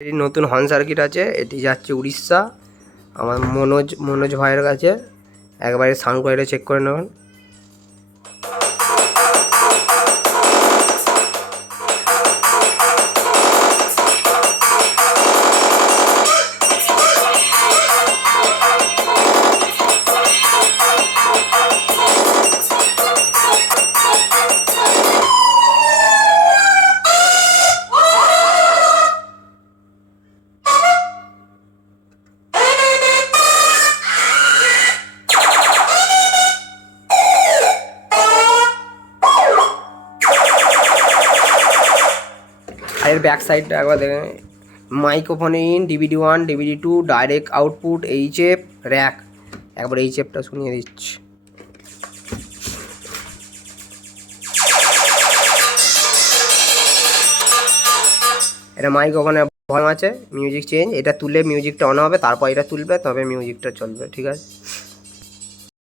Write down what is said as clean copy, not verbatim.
এটি নতুন horn circuit আছে, এটি যাচ্ছে উড়িষ্যা। আমার মনোজ ভাইয়ের কাছে একবারে সাউন্ড কোয়ালিটি চেক করে নেবেন। এর ব্যাক সাইডটা একবার দেখেন। Microphone in, DVD1, DVD2, direct output, HF, rack. একবার এইচএফটা শুনিয়ে দিচ্ছি। এটা মাইক্রোফোনে ভলিউম আছে, মিউজিক চেঞ্জ। এটা তুলে মিউজিকটা অন হবে, তারপর এটা তুলবে তবে মিউজিকটা চলবে, ঠিক আছে।